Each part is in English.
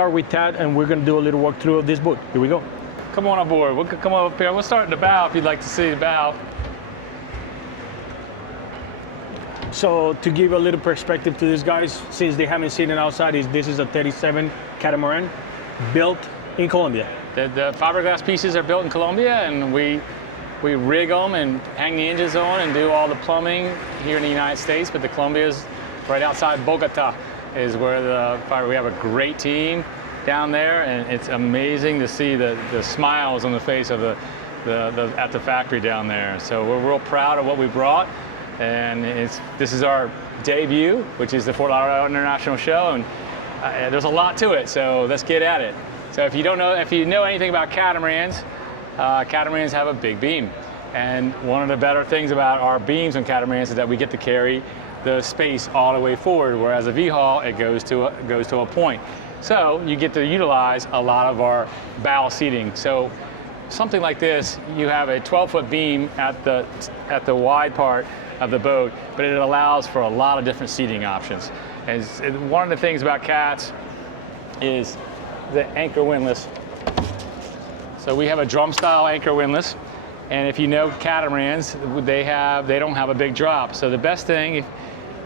Start with Tad, and we're going to do a little walkthrough of this boat. Here we go. Come on aboard. We'll come up here. We'll start in the bow if you'd like to see the bow. So to give a little perspective to these guys, since they haven't seen it outside, this is a 37 catamaran built in Colombia. The fiberglass pieces are built in Colombia, and we rig them and hang the engines on and do all the plumbing here in the United States. But the Colombia's right outside Bogota is where we have a great team down there, and it's amazing to see the smiles on the face of at the factory down there. So we're real proud of what we brought, and this is our debut, which is the Fort Lauderdale International Show, and there's a lot to it. So let's get at it. So if you know anything about catamarans, catamarans have a big beam, and one of the better things about our beams on catamarans is that we get to carry the space all the way forward, whereas a V-hull, it goes to a point. So you get to utilize a lot of our bow seating. So something like this, you have a 12-foot beam at the wide part of the boat, but it allows for a lot of different seating options. And one of the things about cats is the anchor windlass. So we have a drum-style anchor windlass, and if you know catamarans, they don't have a big drop. So the best thing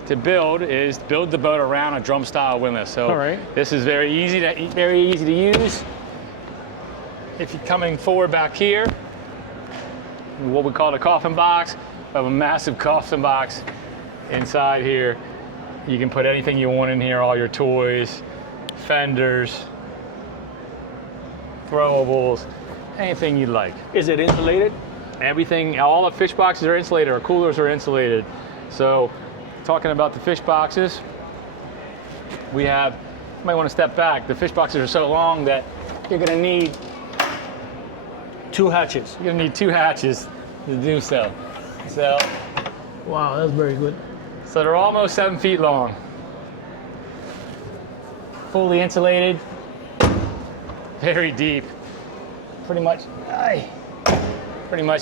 to build is build the boat around a drum-style windlass. So all right. This is very easy to use. If you're coming forward back here, what we call the coffin box, we have a massive coffin box inside here. You can put anything you want in here, all your toys, fenders, throwables, anything you'd like. Is it insulated? Everything, all the fish boxes are insulated, our coolers are insulated. So talking about the fish boxes, you might want to step back. The fish boxes are so long that you're going to need 2 hatches. You're going to need 2 hatches to do so. So, wow, that's very good. So they're almost 7 feet long. Fully insulated, very deep. Pretty much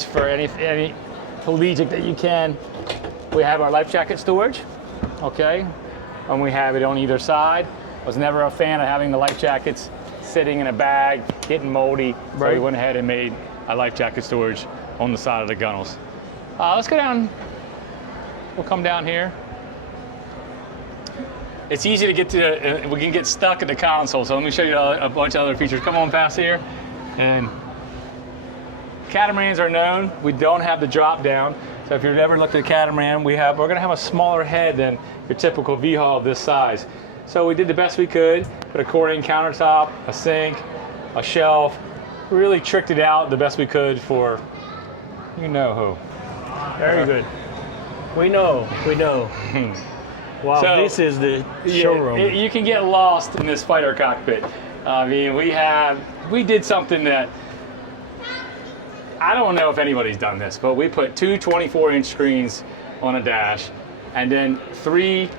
for any pelagic that you can. We have our life jacket storage, okay? And we have it on either side. Was never a fan of having the life jackets sitting in a bag, getting moldy. So we went ahead and made a life jacket storage on the side of the gunnels. Let's go down. We'll come down here. It's easy to get to, we can get stuck at the console, so let me show you a bunch of other features. Come on past here. And catamarans are known, we don't have the drop down. So if you've ever looked at a catamaran, we're gonna have a smaller head than your typical V-hull of this size. So we did the best we could, put a accordion countertop, a sink, a shelf, really tricked it out the best we could for you know who. Very good. We know. Wow, so, this is the showroom. You can get lost in this fighter cockpit. I mean, we did something that, I don't know if anybody's done this, but we put 2 24-inch screens on a dash, and then 3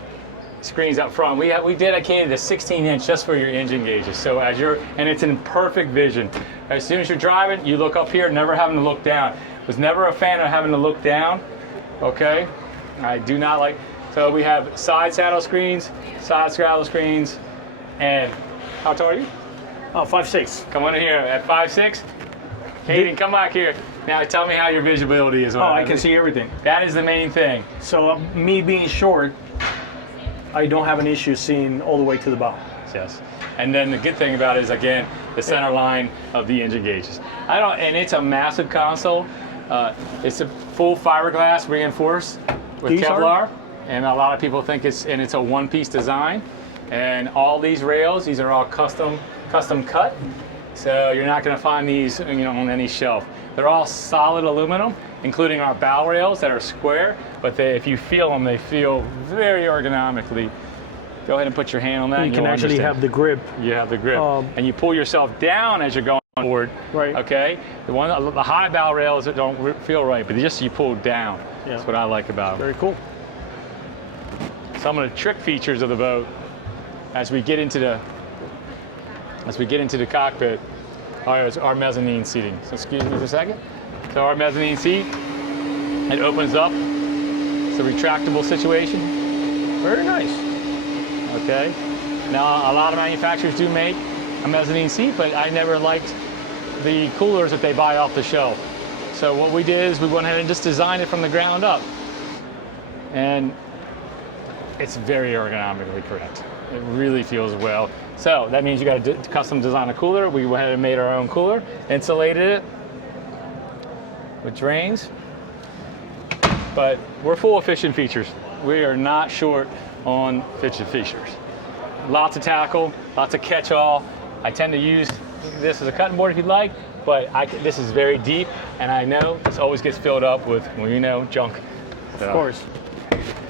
screens up front. We dedicated a 16-inch just for your engine gauges. So and it's in perfect vision. As soon as you're driving, you look up here, never having to look down. Was never a fan of having to look down, okay? I do not like, so we have side saddle screens, and how tall are you? Oh, 5'6". Come on in here at 5'6". Hayden, come back here. Now tell me how your visibility is. I can see everything. That is the main thing. So me being short, I don't have an issue seeing all the way to the bow. Yes. And then the good thing about it is, again, the center line of the engine gauges. And it's a massive console. It's a full fiberglass reinforced with Kevlar. And a lot of people think it's a one-piece design. And all these rails, these are all custom cut. So you're not going to find these, on any shelf. They're all solid aluminum, including our bow rails that are square. But if you feel them, they feel very ergonomically. Go ahead and put your hand on that. You can actually have the grip. You have the grip, and you pull yourself down as you're going forward. Right. Okay. The high bow rails that don't feel right, but just you pull down. Yeah. That's what I like about them. Very cool. Some of the trick features of the boat, as we get into the cockpit, is our mezzanine seating. So excuse me for a second. So our mezzanine seat, it opens up. It's a retractable situation. Very nice. Okay. Now a lot of manufacturers do make a mezzanine seat, but I never liked the coolers that they buy off the shelf. So what we did is we went ahead and just designed it from the ground up. And it's very ergonomically correct. It really feels well. So that means you got to custom design a cooler. We went ahead and made our own cooler, insulated it with drains. But we're full of fishing features. We are not short on fishing features. Lots of tackle, lots of catch-all. I tend to use this as a cutting board if you'd like, but this is very deep, and I know this always gets filled up with, well, you know, junk. So, of course.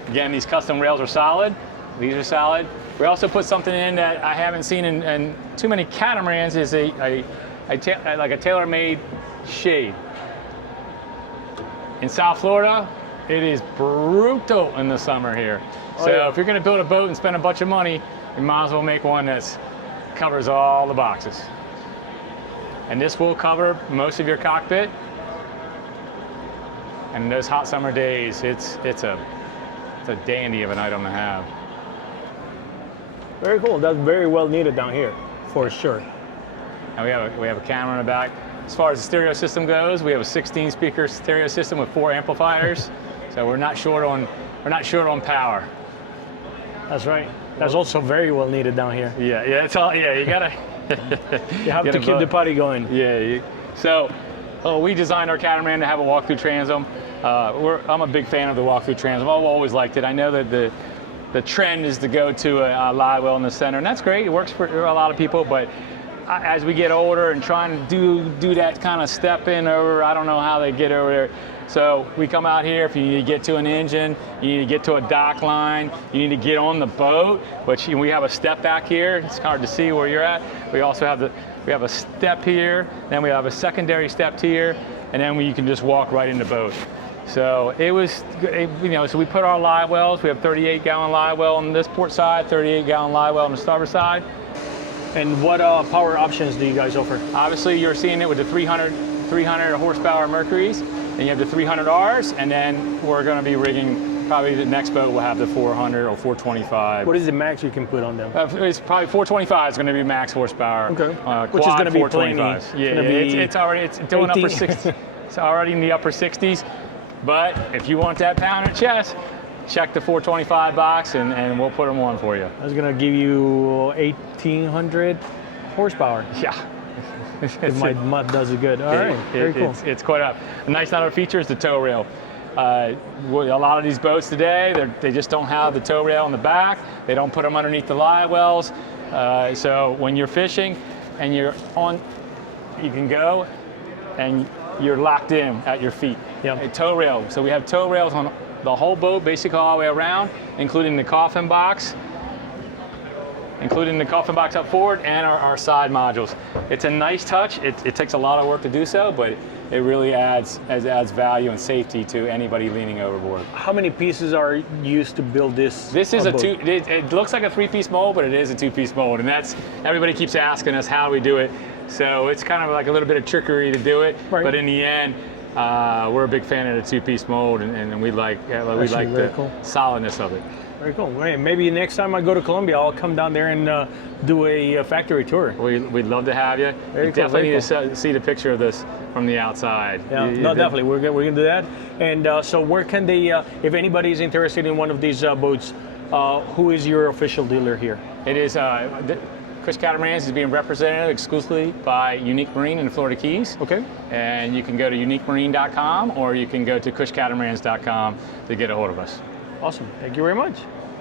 Again, these custom rails are solid. These are solid. We also put something in that I haven't seen in too many catamarans, is like a tailor-made shade. In South Florida, it is brutal in the summer here. So if you're going to build a boat and spend a bunch of money, you might as well make one that covers all the boxes. And this will cover most of your cockpit. And in those hot summer days, it's a dandy of an item to have. Very cool. That's very well needed down here, for sure. And we have a camera in the back. As far as the stereo system goes, we have a 16-speaker stereo system with 4 amplifiers. So we're not short on power. That's right. That's also very well needed down here. Yeah, it's all. Yeah, you gotta. You have to keep the party going. Yeah. So, we designed our catamaran to have a walk-through transom. I'm a big fan of the walk-through transom. I've always liked it. I know that the trend is to go to a live well in the center, and that's great. It works for a lot of people, but as we get older and trying to do that kind of step in over, I don't know how they get over there. So we come out here, if you need to get to an engine, you need to get to a dock line, you need to get on the boat, which we have a step back here. It's hard to see where you're at. We also have a step here, then we have a secondary step here, and then you can just walk right in the boat. So so we put our live wells. We have 38-gallon live well on this port side, 38-gallon live well on the starboard side. And what power options do you guys offer? Obviously, you're seeing it with the 300 horsepower Mercuries, and you have the 300Rs, and then we're going to be rigging, probably the next boat will have the 400 or 425. What is the max you can put on them? It's probably 425 is going to be max horsepower. Okay. Which is going to be plenty. It's doing upper 60s. It's already in the upper 60s. But if you want that pound of chest, check the 425 box and we'll put them on for you. That's going to give you 1,800 horsepower. Yeah. My mud does it good. All right, very cool. It's quite a nice another feature is the tow rail. A lot of these boats today, they just don't have the tow rail on the back. They don't put them underneath the live wells. So when you're fishing and you're on, you can go and you're locked in at your feet. Yep. A tow rail. So we have tow rails on the whole boat, basically all the way around, including the coffin box. Up forward and our side modules. It's a nice touch. It takes a lot of work to do so, but it really adds value and safety to anybody leaning overboard. How many pieces are used to build this? This is it looks like a 3-piece mold, but it is a 2-piece mold, and everybody keeps asking us how we do it. So it's kind of like a little bit of trickery to do it, but in the end, we're a big fan of the 2-piece mold, and we like the solidness of it. Very cool. Maybe next time I go to Colombia, I'll come down there and do a factory tour. We'd love to have you. You definitely need to see the picture of this from the outside. Yeah, definitely. We're gonna do that. And so where can they, if anybody is interested in one of these boats, who is your official dealer here? It is KUSH Catamarans is being represented exclusively by Unique Marine in the Florida Keys. Okay. And you can go to uniquemarine.com or you can go to kushcatamarans.com to get a hold of us. Awesome. Thank you very much.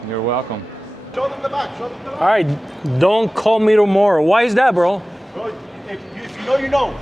You're welcome. Show them the back. Show them the back. All right. Don't call me tomorrow. Why is that, bro? Bro, if you know, you know.